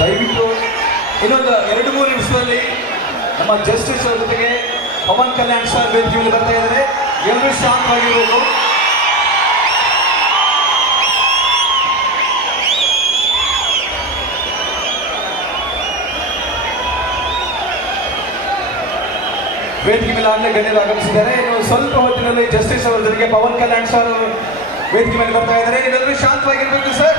ದಯವಿಟ್ಟು ಇನ್ನೊಂದು ಎರಡು ಮೂರು ನಿಮಿಷದಲ್ಲಿ ನಮ್ಮ ಜಸ್ಟಿಸ್ ಜೊತೆಗೆ ಪವನ್ ಕಲ್ಯಾಣ್ ಸರ್ ವೇದಿಕೆ ಮೇಲೆ ಬರ್ತಾ ಇದ್ದಾರೆ. ಎಲ್ಲರೂ ಶಾಂತವಾಗಿರ್ಬೇಕು. ವೇದಿಕೆ ಮೇಲೆ ಆಗಲೇ ಗಣ್ಯರು ಆಗಮಿಸಿದ್ದಾರೆ. ಇನ್ನು ಸ್ವಲ್ಪ ಹೊತ್ತಿನಲ್ಲಿ ಜಸ್ಟಿಸ್ ಅವರ ಜೊತೆಗೆ ಪವನ್ ಕಲ್ಯಾಣ್ ಸರ್ ವೇದಿಕೆ ಮೇಲೆ ಬರ್ತಾ ಇದ್ದಾರೆ. ಶಾಂತವಾಗಿರ್ಬೇಕು sir.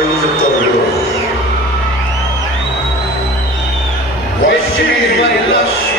Rise of the Lord. Receive my love.